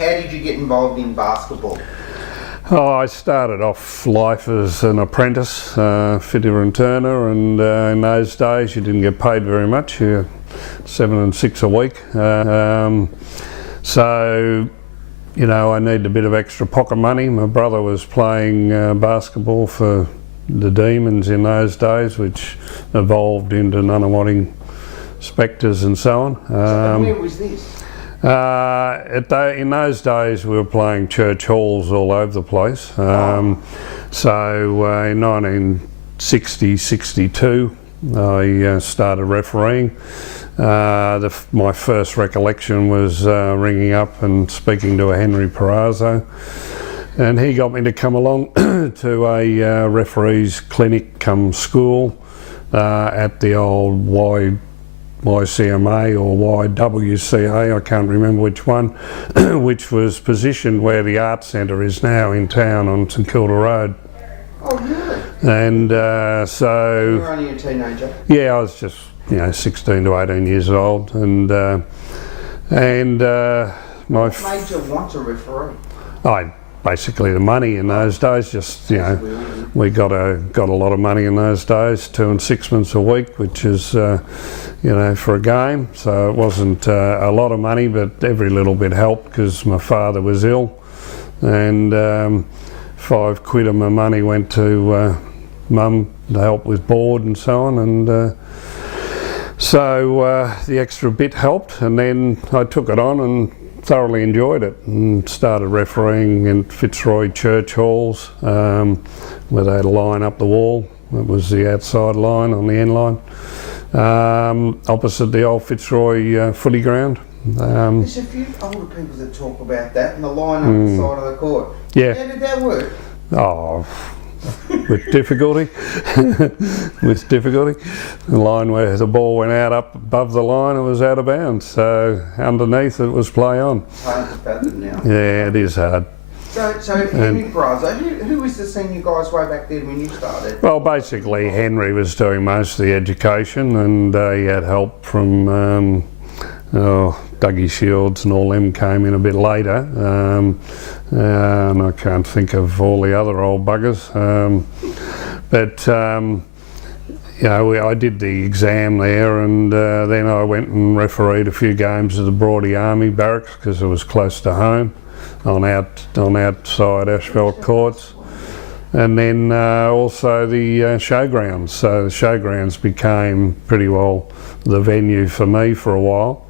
how did you get involved in basketball? Oh, I started off life as an apprentice, fitter and turner, and in those days you didn't get paid very much. You $7 and $6 a week. So, you know, I needed a bit of extra pocket money. My brother was playing basketball for the Demons in those days, which evolved into Nunawading Spectres and so on. Where was this? In those days we were playing church halls all over the place. So in 1960-62 I started refereeing. My first recollection was ringing up and speaking to a Henry Perazzo, and he got me to come along to a referees clinic cum school at the old YCMA or YWCA, I can't remember which one, which was positioned where the Arts Centre is now in town on St Kilda Road. Oh, really? And so... You were only a teenager? Yeah, I was just, 16 to 18 years old, and my... What made you want to referee? Basically the money in those days, just, we got a lot of money in those days, 2 and 6 months a week, which is, for a game. So it wasn't a lot of money, but every little bit helped because my father was ill, and £5 of my money went to Mum to help with board and so on, and so the extra bit helped, and then I took it on and thoroughly enjoyed it, and started refereeing in Fitzroy church halls where they had a line up the wall. It was the outside line on the end line, opposite the old Fitzroy footy ground. There's a few older people that talk about that, and the line up the side of the court. Yeah. How did that work? Oh, with difficulty. With difficulty. The line where the ball went out up above the line, it was out of bounds. So underneath it was play on. It's hard to fathom now. Yeah, it is hard. So Henry Perazzo, who was the senior guys way back then when you started? Well, basically Henry was doing most of the education, and he had help from Dougie Shields and all them came in a bit later. And I can't think of all the other old buggers. I did the exam there, and then I went and refereed a few games of the Broady Army Barracks because it was close to home, on outside asphalt courts, and then also the showgrounds. So the showgrounds became pretty well the venue for me for a while.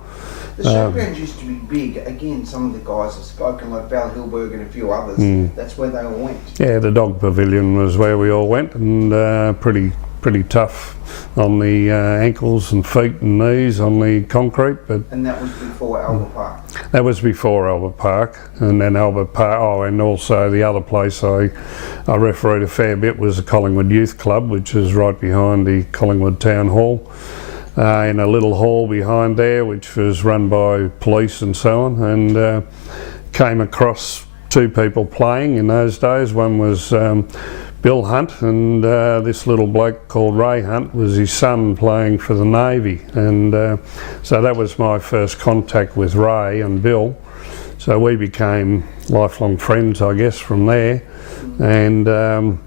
The showgrounds used to be big. Again, some of the guys have spoken, like Val Hilberg and a few others. That's where they all went. Yeah, the dog pavilion was where we all went, and pretty tough on the ankles and feet and knees on the concrete. And that was before Albert Park? That was before Albert Park, and then Albert Park, and also the other place I refereed a fair bit was the Collingwood Youth Club, which is right behind the Collingwood Town Hall. In a little hall behind there, which was run by police and so on, and came across 2 people playing in those days. One was Bill Hunt, and this little bloke called Ray Hunt was his son playing for the Navy, and so that was my first contact with Ray and Bill. So we became lifelong friends, I guess, from there, and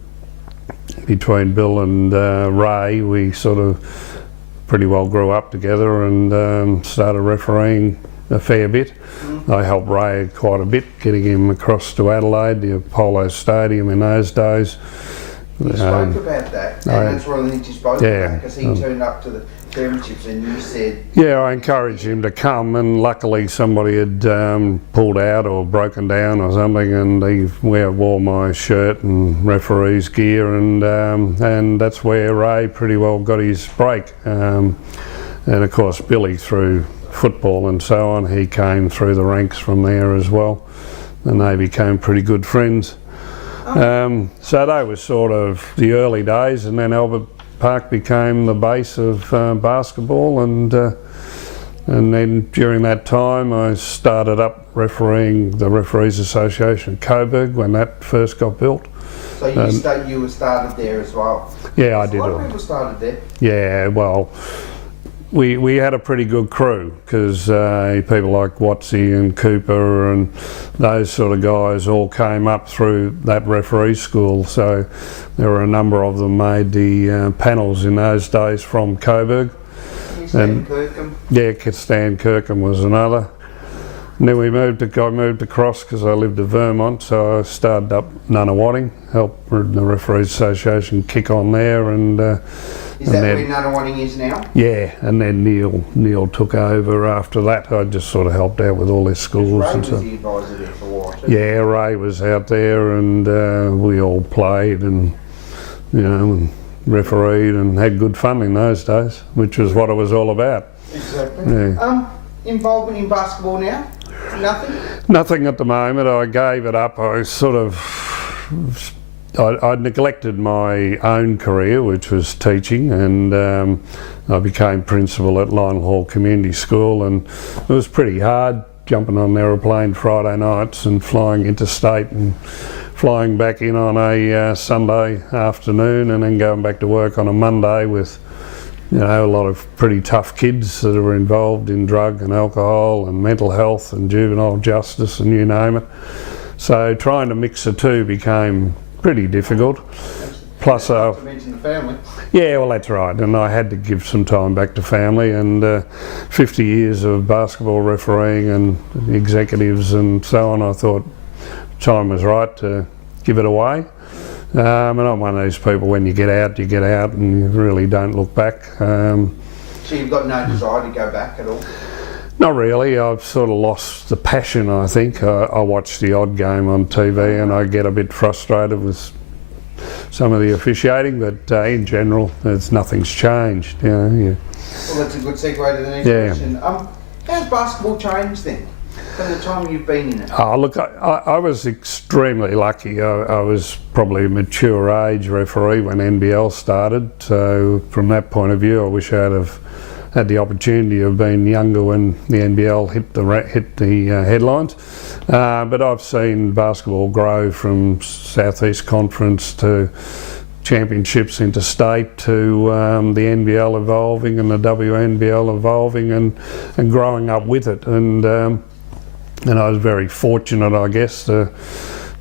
between Bill and Ray, we sort of pretty well grew up together, and started refereeing a fair bit. I helped Ray quite a bit, getting him across to Adelaide, the Apollo Stadium in those days. You spoke about that, and that's one of the things you spoke about, because he turned up to the premierships and you said... Yeah, I encouraged him to come, and luckily somebody had pulled out or broken down or something, and he wore my shirt and referee's gear, and that's where Ray pretty well got his break. And of course Billy, through football and so on, he came through the ranks from there as well, and they became pretty good friends. So they were sort of the early days, and then Albert Park became the base of basketball, and then during that time I started up refereeing the Referees Association of Coburg when that first got built. So you were started there as well? Yeah, I did. A lot of people started there. Yeah, well, we had a pretty good crew because people like Watsy and Cooper and those sort of guys all came up through that referee school. So there were a number of them made the panels in those days from Coburg. Stan Kirkham. Yeah, Stan Kirkham was another. And then I moved across because I lived in Vermont, so I started up Nunawading, helped the Referees Association kick on there, and is that where Nunawading is now? Yeah, and then Neil took over after that. I just sort of helped out with all their schools. Ray and was so. the advisor there for a while too. Yeah, Ray was out there, and we all played, and and refereed, and had good fun in those days, which was what it was all about. Exactly. Yeah. Involvement in basketball now? Nothing? Nothing at the moment. I gave it up. I sort of, I neglected my own career, which was teaching, and I became principal at Lionel Hall Community School, and it was pretty hard jumping on an aeroplane Friday nights and flying interstate and flying back in on a Sunday afternoon and then going back to work on a Monday with a lot of pretty tough kids that were involved in drug and alcohol and mental health and juvenile justice and you name it. So trying to mix the two became pretty difficult. Plus, not to mention the family. Yeah, well that's right, and I had to give some time back to family, and 50 years of basketball refereeing and executives and so on, I thought time was right to give it away. And I'm one of those people, when you get out and you really don't look back. So you've got no desire to go back at all? Not really. I've sort of lost the passion, I think. I watch the odd game on TV and I get a bit frustrated with some of the officiating, but in general, nothing's changed. Yeah. Well, that's a good segue to the next question. How's basketball changed then? From the time you've been in it? Oh, look, I was extremely lucky. I was probably a mature age referee when NBL started, so from that point of view I wish I'd have had the opportunity of being younger when the NBL hit the headlines. But I've seen basketball grow from Southeast Conference to championships interstate to the NBL evolving and the WNBL evolving and growing up with it. And I was very fortunate, I guess, to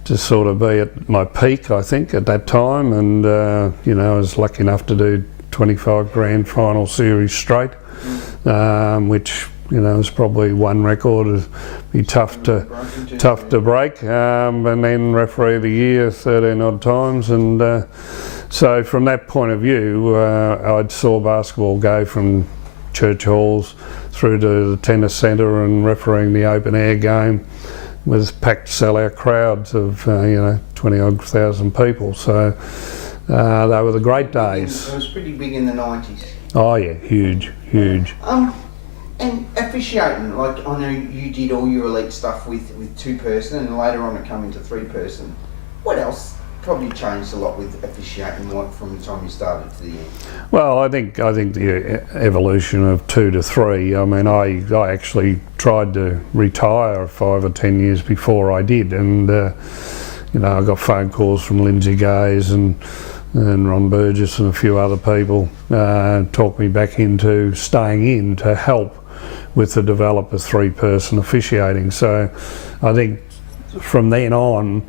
sort of be at my peak, I think, at that time. And, I was lucky enough to do 25 grand final series straight, which, was probably one record. It'd be tough to break. And then referee of the year 13 odd times. And so from that point of view, I saw basketball go from church halls through to the tennis centre and refereeing the open air game with packed sellout crowds of 20 odd thousand people. So they were the great days. It was pretty big in the 90s. Oh yeah, huge. And officiating, like I know you did all your elite stuff with 2-person and later on it came into 3-person. What else probably changed a lot with officiating from the time you started to the end? Well, I think the evolution of 2 to 3. I mean, I actually tried to retire 5 or 10 years before I did, and I got phone calls from Lindsay Gaze and Ron Burgess and a few other people talked me back into staying in to help with the develop of 3-person officiating. So I think from then on,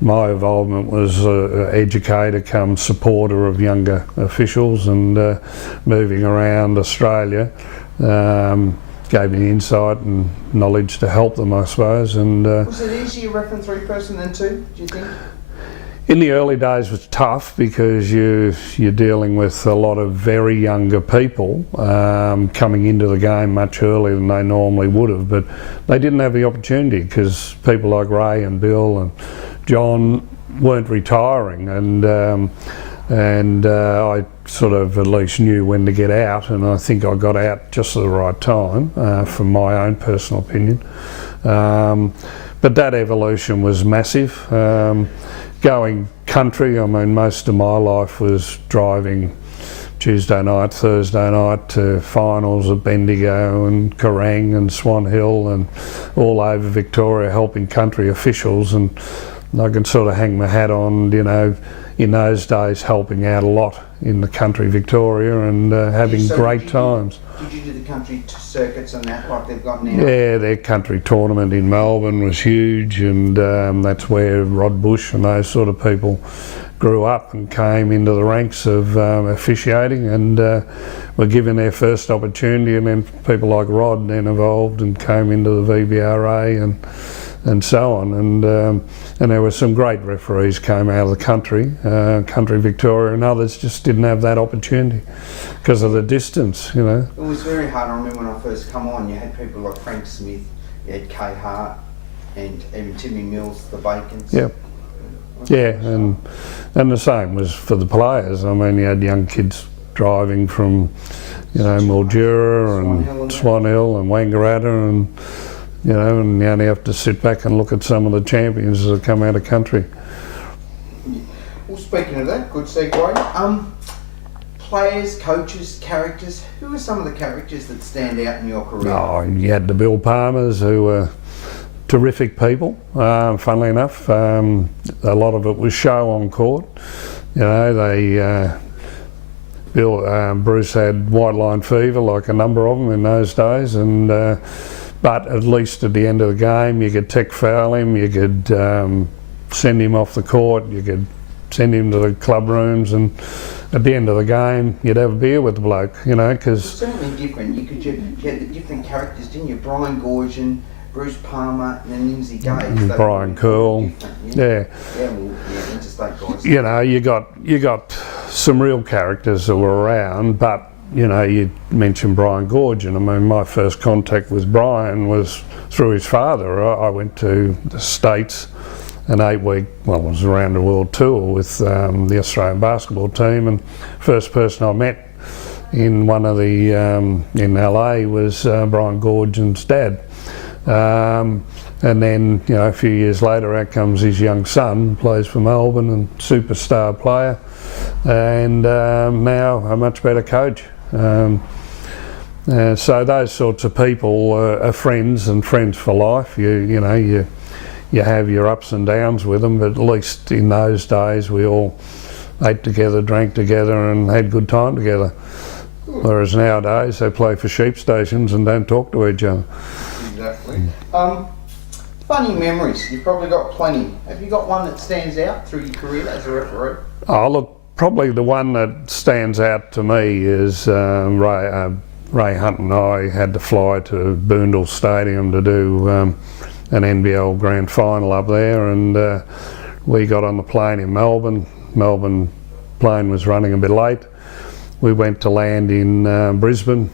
my involvement was educator come supporter of younger officials, and moving around Australia gave me insight and knowledge to help them, I suppose. And was it easier refereeing 3-person than 2, do you think? In the early days it was tough because you're dealing with a lot of very younger people coming into the game much earlier than they normally would have, but they didn't have the opportunity because people like Ray and Bill and John weren't retiring, and I sort of at least knew when to get out, and I think I got out just at the right time from my own personal opinion. But that evolution was massive. Going country, I mean, most of my life was driving Tuesday night, Thursday night to finals at Bendigo and Kerrang and Swan Hill and all over Victoria helping country officials, and I can sort of hang my hat on, in those days helping out a lot in the country Victoria and having So great did you times. Did you do the country circuits and that like they've got now? Yeah, their country tournament in Melbourne was huge, and that's where Rod Bush and those sort of people grew up and came into the ranks of officiating, and were given their first opportunity, and then people like Rod then evolved and came into the VBRA and so on, and there were some great referees came out of the country Victoria, and others just didn't have that opportunity because of the distance, you know. It was very hard. I remember when I first come on, you had people like Frank Smith, you had Kay Hart, and even Timmy Mills, the Bacons. Yep. Yeah, and the same was for the players. I mean, you had young kids driving from, you know, Mildura and Swan Hill and Wangaratta, and you know, and you only have to sit back and look at some of the champions that have come out of country. Well, speaking of that, good segue. Players, coaches, characters. Who are some of the characters that stand out in your career? Oh, you had the Bill Palmers, who were terrific people, funnily enough. A lot of it was show on court. You know, Bruce had white line fever, like a number of them in those days, and but at least at the end of the game you could tech foul him, you could send him off the court, you could send him to the club rooms, and at the end of the game you'd have a beer with the bloke, you know, because... It's certainly different. You had the different characters, didn't you? Brian Goorjian, Bruce Palmer, and then Lindsay Gage. Brian Curl, yeah. Yeah, well, yeah, interstate guys. You know, you got some real characters that were around, but you know, you mentioned Brian Goorjian. I mean, my first contact with Brian was through his father. I went to the States an 8-week, well, it was around the world tour with the Australian basketball team, and first person I met in one of the in LA was Brian Goorjian's dad. And then, you know, a few years later out comes his young son, plays for Melbourne and superstar player, and now a much better coach. So those sorts of people are friends, and friends for life. You know, you have your ups and downs with them, but at least in those days we all ate together, drank together and had good time together. Whereas nowadays they play for sheep stations and don't talk to each other. Exactly. Funny memories, you've probably got plenty. Have you got one that stands out through your career as a referee? Oh, look, probably the one that stands out to me is Ray Hunt and I had to fly to Boondall Stadium to do an NBL Grand Final up there, and we got on the plane in Melbourne. Melbourne plane was running a bit late. We went to land in Brisbane.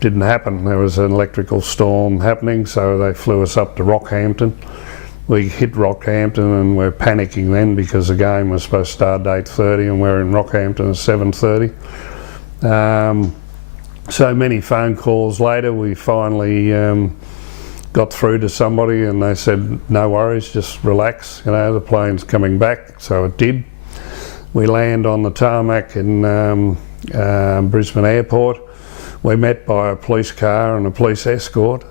Didn't happen. There was an electrical storm happening, so they flew us up to Rockhampton. We hit Rockhampton and we're panicking then because the game was supposed to start at 8:30 and we're in Rockhampton at 7:30. So many phone calls later, we finally got through to somebody and they said, no worries, just relax, you know, the plane's coming back. So it did. We land on the tarmac in Brisbane Airport. We're met by a police car and a police escort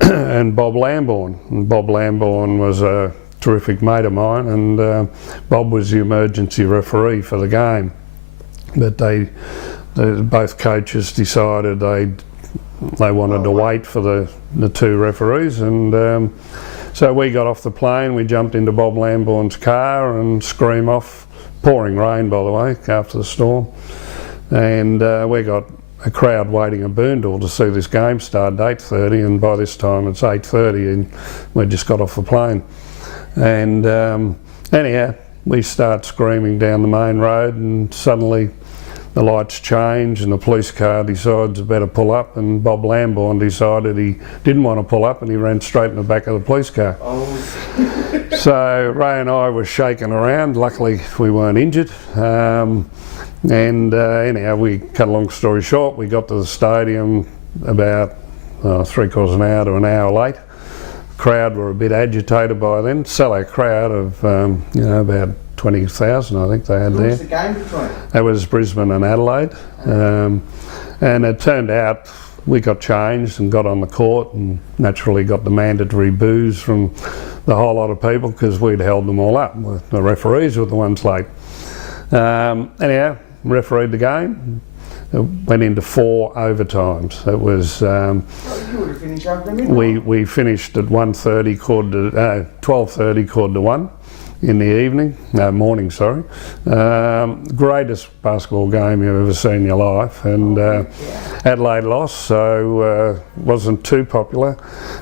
and Bob Lambourne. And Bob Lambourne was a terrific mate of mine, and Bob was the emergency referee for the game. But both coaches decided they wanted to wait for the two referees, and so we got off the plane, we jumped into Bob Lambourne's car and scream off, pouring rain by the way, after the storm, and we got a crowd waiting at Boondall to see this game start at 8:30, and by this time it's 8:30 and we just got off the plane. And anyhow, we start screaming down the main road, and suddenly the lights change and the police car decides to better pull up, and Bob Lambourne decided he didn't want to pull up and he ran straight in the back of the police car. Oh. So Ray and I were shaking around. Luckily we weren't injured. Anyhow, we cut a long story short, we got to the stadium about 3/4 an hour to an hour late. Crowd were a bit agitated by then. Sellout crowd of you know, about 20,000 I think they had there. Who was the game between? That was Brisbane and Adelaide, and it turned out we got changed and got on the court and naturally got the mandatory boos from the whole lot of people because we'd held them all up. The referees were the ones late. Anyhow, refereed the game. It went into 4 overtimes. It was You would have finished over the midnight. we finished at 1:30, 12:30, quarter to 1 in the morning. Sorry. Greatest basketball game you've ever seen in your life, and Adelaide lost, so wasn't too popular.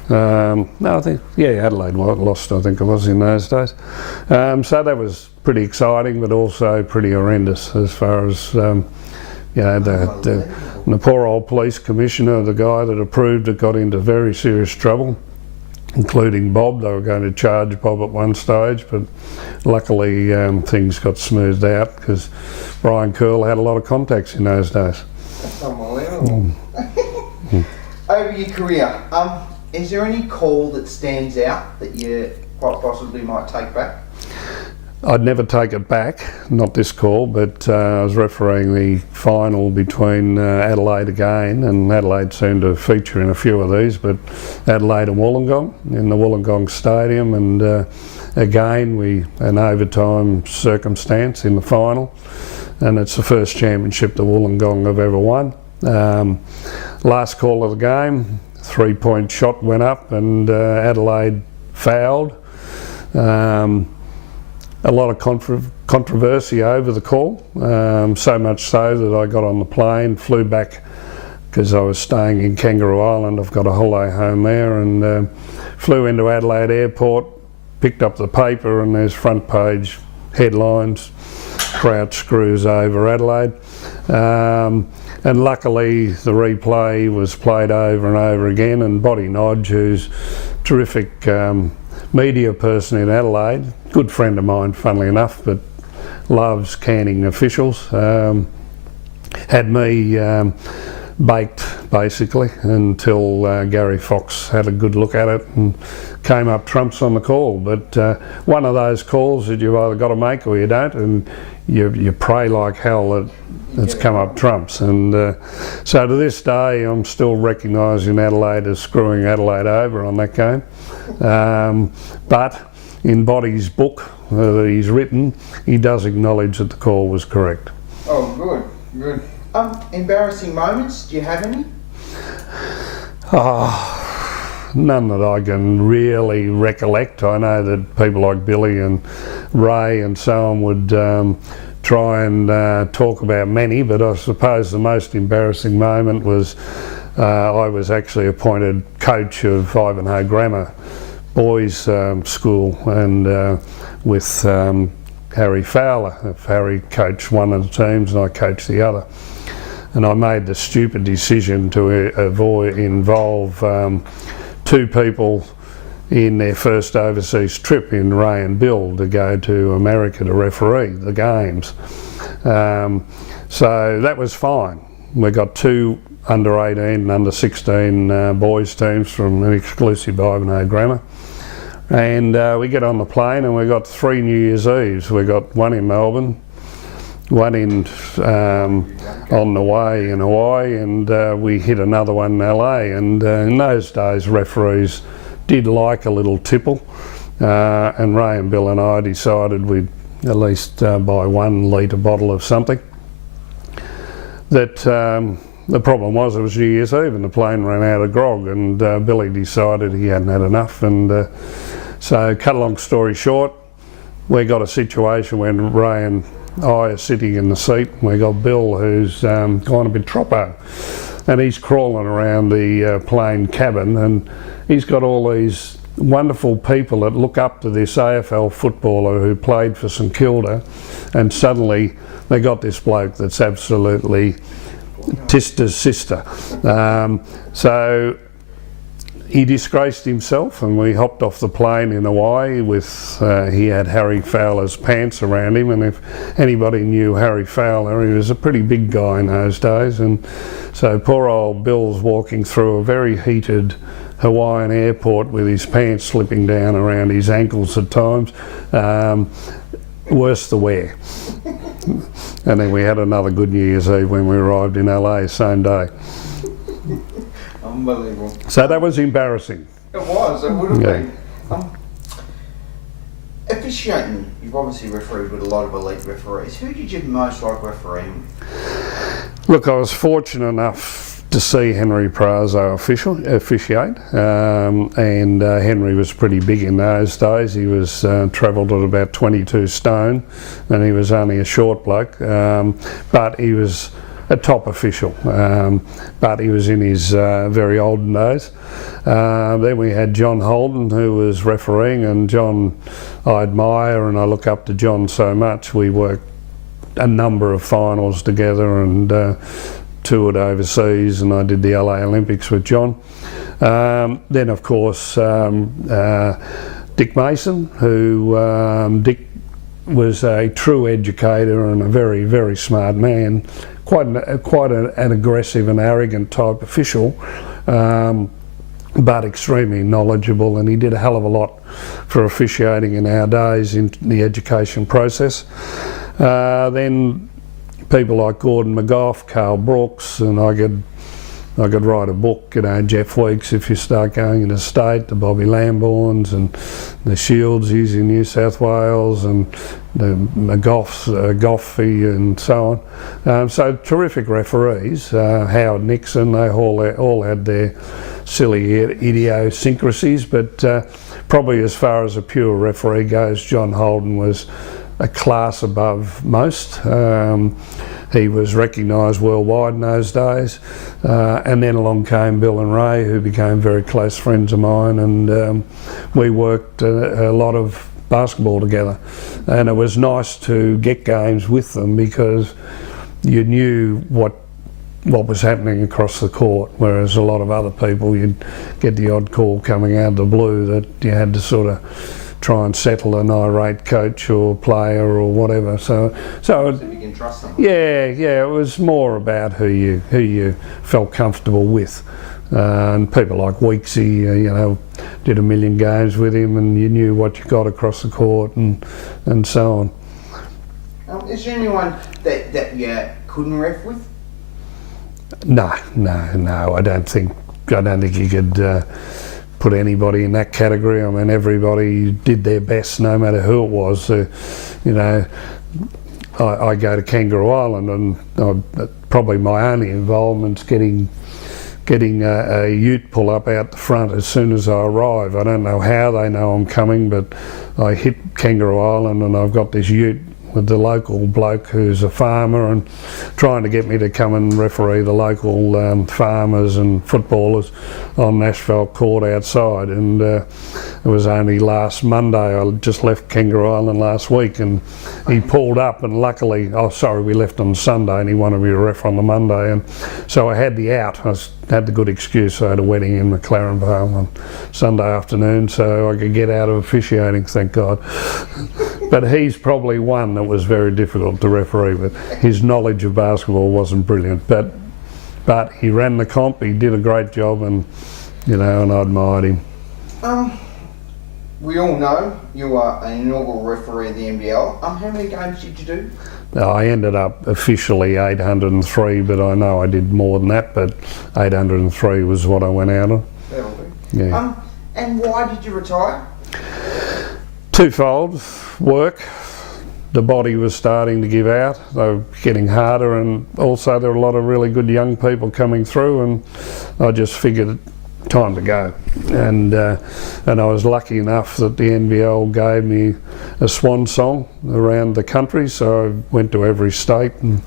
No, I think Adelaide lost. I think it was in those days. So that was pretty exciting, but also pretty horrendous as far as. The poor old police commissioner, the guy that approved it, got into very serious trouble, including Bob. They were going to charge Bob at one stage, but luckily things got smoothed out because Brian Curl had a lot of contacts in those days. That's unbelievable. Over your career, is there any call that stands out that you quite possibly might take back? I'd never take it back, not this call, but I was refereeing the final between Adelaide again, and Adelaide seemed to feature in a few of these, but Adelaide and Wollongong in the Wollongong Stadium, and again an overtime circumstance in the final, and it's the first championship the Wollongong have ever won. Last call of the game, 3-point shot went up and Adelaide fouled. A lot of controversy over the call, so much so that I got on the plane, flew back because I was staying in Kangaroo Island. I've got a holiday home there, and flew into Adelaide Airport, picked up the paper, and there's front page headlines, Crouch screws over Adelaide. And luckily the replay was played over and over again, and Boddy Nodge, who's terrific media person in Adelaide, good friend of mine funnily enough, but loves canning officials, had me baked basically until Gary Fox had a good look at it and came up trumps on the call. But one of those calls that you've either got to make or you don't, and you pray like hell that it's come up trumps. And so to this day I'm still recognising Adelaide as screwing Adelaide over on that game. But in Boddy's book that he's written, he does acknowledge that the call was correct. Oh, good. Embarrassing moments, do you have any? None that I can really recollect. I know that people like Billy and Ray and so on would try and talk about many, but I suppose the most embarrassing moment was I was actually appointed coach of Ivanhoe Grammar boys school, and with Harry Fowler. Harry coached one of the teams and I coached the other. And I made the stupid decision to involve 2 people in their first overseas trip in Ray and Bill to go to America to referee the games. So that was fine. We got 2 under 18 and under 16 boys teams from an exclusive Ivanhoe Grammar. And we get on the plane and we got 3 New Year's Eves. We got one in Melbourne, one in on the way in Hawaii, and we hit another one in LA. And in those days referees did like a little tipple, and Ray and Bill and I decided we'd at least buy 1 litre bottle of something. That the problem was it was New Year's Eve and the plane ran out of grog, and Billy decided he hadn't had enough, and so cut a long story short, we got a situation when Ray and I are sitting in the seat, and we got Bill who's gone a bit troppo, and he's crawling around the plane cabin, and he's got all these wonderful people that look up to this AFL footballer who played for St Kilda, and suddenly they got this bloke that's absolutely Tista's sister. So he disgraced himself, and we hopped off the plane in Hawaii with, he had Harry Fowler's pants around him, and if anybody knew Harry Fowler, he was a pretty big guy in those days, and so poor old Bill's walking through a very heated Hawaiian airport with his pants slipping down around his ankles at times. Worse the wear. And then we had another good New Year's Eve when we arrived in LA, same day. Unbelievable. So that was embarrassing. It was, it would have Yeah. been. Officiating, you've obviously refereed with a lot of elite referees. Who did you most like refereeing with? Look, I was fortunate enough to see Henry Prazo officiate, and Henry was pretty big in those days. He was travelled at about 22 stone, and he was only a short bloke, but he was a top official, but he was in his very olden days. Then we had John Holden, who was refereeing, and John I admire and I look up to John so much. We worked a number of finals together and toured overseas, and I did the LA Olympics with John. Then of course Dick Mason, who Dick was a true educator and a very, very smart man, quite an aggressive and arrogant type official, but extremely knowledgeable, and he did a hell of a lot for officiating in our days in the education process. Then people like Gordon McGough, Carl Brooks, and I could write a book, you know, Jeff Weeks, if you start going into state, the Bobby Lambournes and the Shieldsies in New South Wales and the McGoughs, Goffey and so on. So terrific referees, Howard Nixon, they all had their silly idiosyncrasies, but probably as far as a pure referee goes, John Holden was a class above most. He was recognised worldwide in those days, and then along came Bill and Ray, who became very close friends of mine, and we worked a lot of basketball together, and it was nice to get games with them because you knew what was happening across the court, whereas a lot of other people, you'd get the odd call coming out of the blue that you had to sort of try and settle an irate coach or player or whatever. So you can trust them. Yeah, it was more about who you felt comfortable with. And people like Weeksy, you know, did a million games with him, and you knew what you got across the court and so on. Is there anyone that you couldn't ref with? No. I don't think you could put anybody in that category. I mean, everybody did their best, no matter who it was. You know, I go to Kangaroo Island, and probably my only involvement's getting a ute pull up out the front as soon as I arrive. I don't know how they know I'm coming, but I hit Kangaroo Island and I've got this ute with the local bloke who's a farmer and trying to get me to come and referee the local farmers and footballers on asphalt court outside, and it was only last Monday. I just left Kangaroo Island last week, and he pulled up, and luckily, we left on Sunday and he wanted me to ref on the Monday, and so I had the out. I had the good excuse. I had a wedding in McLaren Vale on Sunday afternoon, so I could get out of officiating, thank God. But he's probably one that was very difficult to referee with. His knowledge of basketball wasn't brilliant, but he ran the comp, he did a great job, and you know, and I admired him. We all know you are an inaugural referee of the NBL. How many games did you do? I ended up officially 803, but I know I did more than that, but 803 was what I went out on. That'll do. Yeah. And why did you retire? Twofold: work. The body was starting to give out. They were getting harder, and also there were a lot of really good young people coming through, and I just figured time to go. And I was lucky enough that the NBL gave me a swan song around the country, so I went to every state and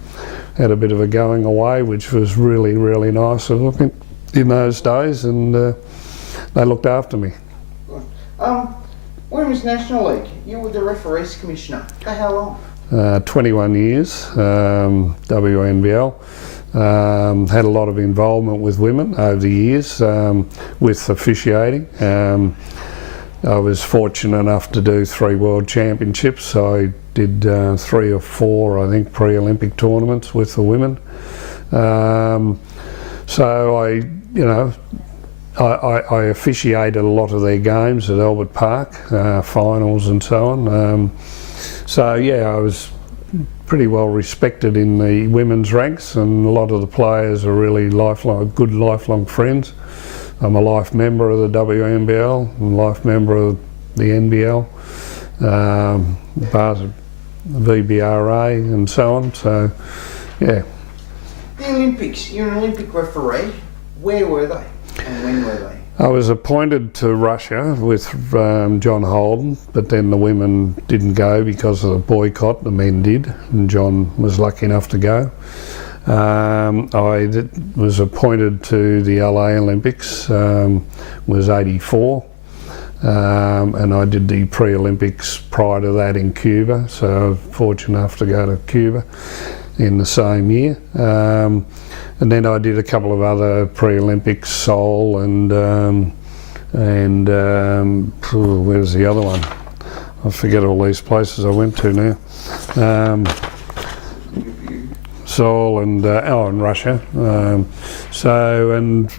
had a bit of a going away, which was really, really nice in those days, and they looked after me. Women's National League, you were the referees commissioner. For how long? 21 years, WNBL. Had a lot of involvement with women over the years with officiating. I was fortunate enough to do 3 World Championships. I did 3 or 4, I think, pre-Olympic tournaments with the women. So I officiated a lot of their games at Albert Park, finals and so on. So yeah, I was pretty well respected in the women's ranks, and a lot of the players are really good lifelong friends. I'm a life member of the WNBL, and life member of the NBL, VBRA and so on, so yeah. The Olympics, you're an Olympic referee. Where were they and when were they? I was appointed to Russia with John Holden, but then the women didn't go because of the boycott, the men did, and John was lucky enough to go. I was appointed to the LA Olympics, was 84, and I did the pre-Olympics prior to that in Cuba, so I was fortunate enough to go to Cuba in the same year. And then I did a couple of other pre-Olympics, Seoul and where's the other one? I forget all these places I went to now. Seoul and and Russia. And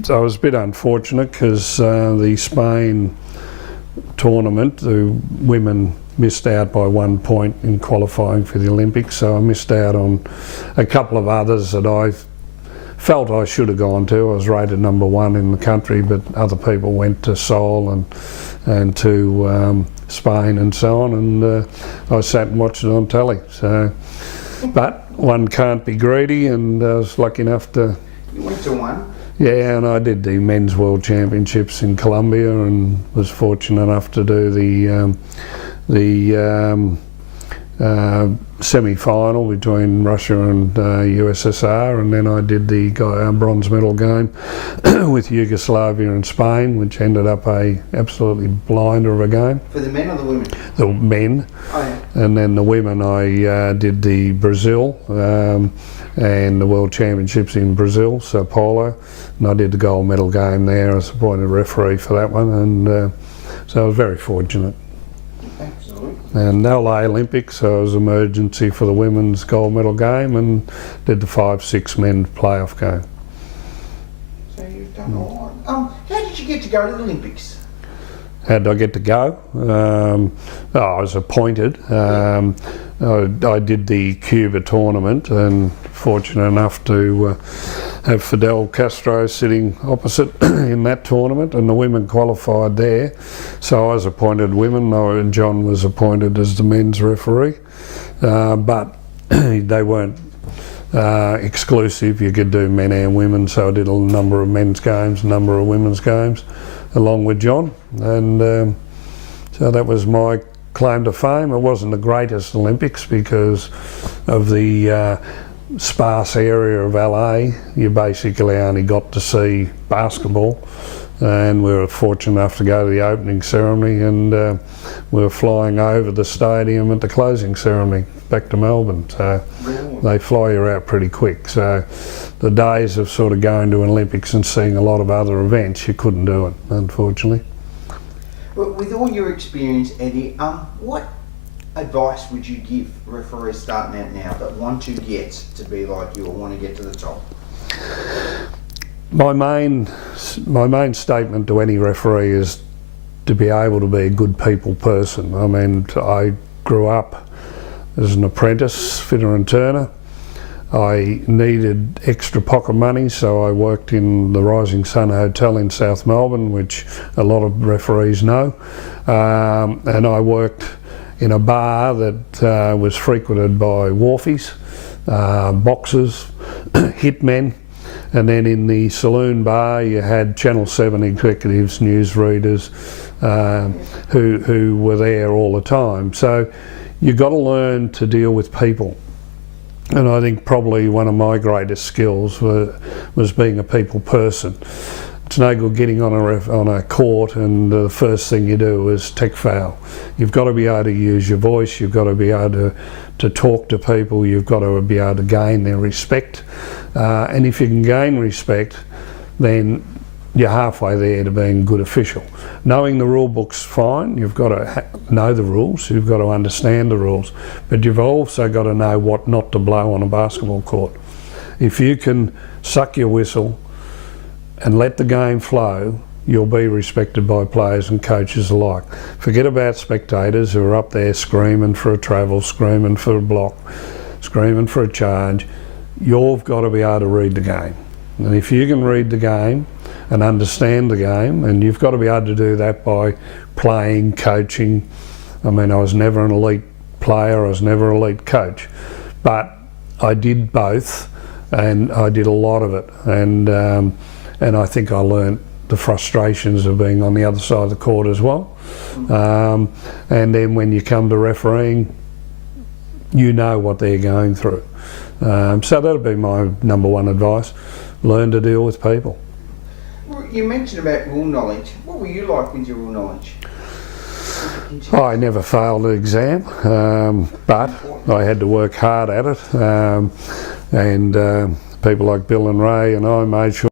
I was a bit unfortunate because the Spain tournament, the women missed out by 1 point in qualifying for the Olympics, so I missed out on a couple of others that I felt I should have gone to. I was rated number 1 in the country, but other people went to Seoul and to Spain and so on, and I sat and watched it on telly. So, but one can't be greedy, and I was lucky enough to. You went to one? Yeah, and I did the Men's World Championships in Colombia, and was fortunate enough to do the semi-final between Russia and USSR, and then I did the bronze medal game with Yugoslavia and Spain, which ended up a absolutely blinder of a game. For the men or the women? The men. Oh, yeah. And then the women, I did the Brazil and the World Championships in Brazil, Sao Paulo, and I did the gold medal game there. I was appointed referee for that one, and so I was very fortunate. And LA Olympics, so it was emergency for the women's gold medal game, and did the 5-6 men playoff game. So you've done all right. How did you get to go to the Olympics? How did I get to go? I was appointed. I did the Cuba tournament, and fortunate enough to have Fidel Castro sitting opposite in that tournament, and the women qualified there. So I was appointed women, and John was appointed as the men's referee. But they weren't exclusive. You could do men and women, so I did a number of men's games, a number of women's games, along with John, and so that was my claim to fame. It wasn't the greatest Olympics because of the sparse area of LA. You basically only got to see basketball, and we were fortunate enough to go to the opening ceremony, and we were flying over the stadium at the closing ceremony back to Melbourne, so they fly you out pretty quick. So the days of sort of going to an Olympics and seeing a lot of other events, you couldn't do it, unfortunately. Well, with all your experience, Eddie, what advice would you give referees starting out now that want to get to be like you or want to get to the top? My main statement to any referee is to be able to be a good people person. I mean, I grew up as an apprentice, fitter and turner. I needed extra pocket money, so I worked in the Rising Sun Hotel in South Melbourne, which a lot of referees know, and I worked in a bar that was frequented by wharfies, boxers, hitmen, and then in the saloon bar you had Channel 7 executives, newsreaders, who were there all the time. So you've got to learn to deal with people. And I think probably one of my greatest skills was being a people person. It's no good getting on a court and the first thing you do is take foul. You've got to be able to use your voice, you've got to be able to talk to people, you've got to be able to gain their respect. And if you can gain respect, then you're halfway there to being a good official. Knowing the rule book's fine, you've got to know the rules, you've got to understand the rules, but you've also got to know what not to blow on a basketball court. If you can suck your whistle and let the game flow, you'll be respected by players and coaches alike. Forget about spectators who are up there screaming for a travel, screaming for a block. screaming for a charge. You've got to be able to read the game. And if you can read the game and understand the game, and you've got to be able to do that by playing, coaching. I mean, I was never an elite player, I was never an elite coach, but I did both, and I did a lot of it, and I think I learnt the frustrations of being on the other side of the court as well. And then when you come to refereeing, you know what they're going through. So that'd be my number one advice: learn to deal with people. You mentioned about rule knowledge. What were you like with your rule knowledge? I never failed an exam, but I had to work hard at it, and people like Bill and Ray and I made sure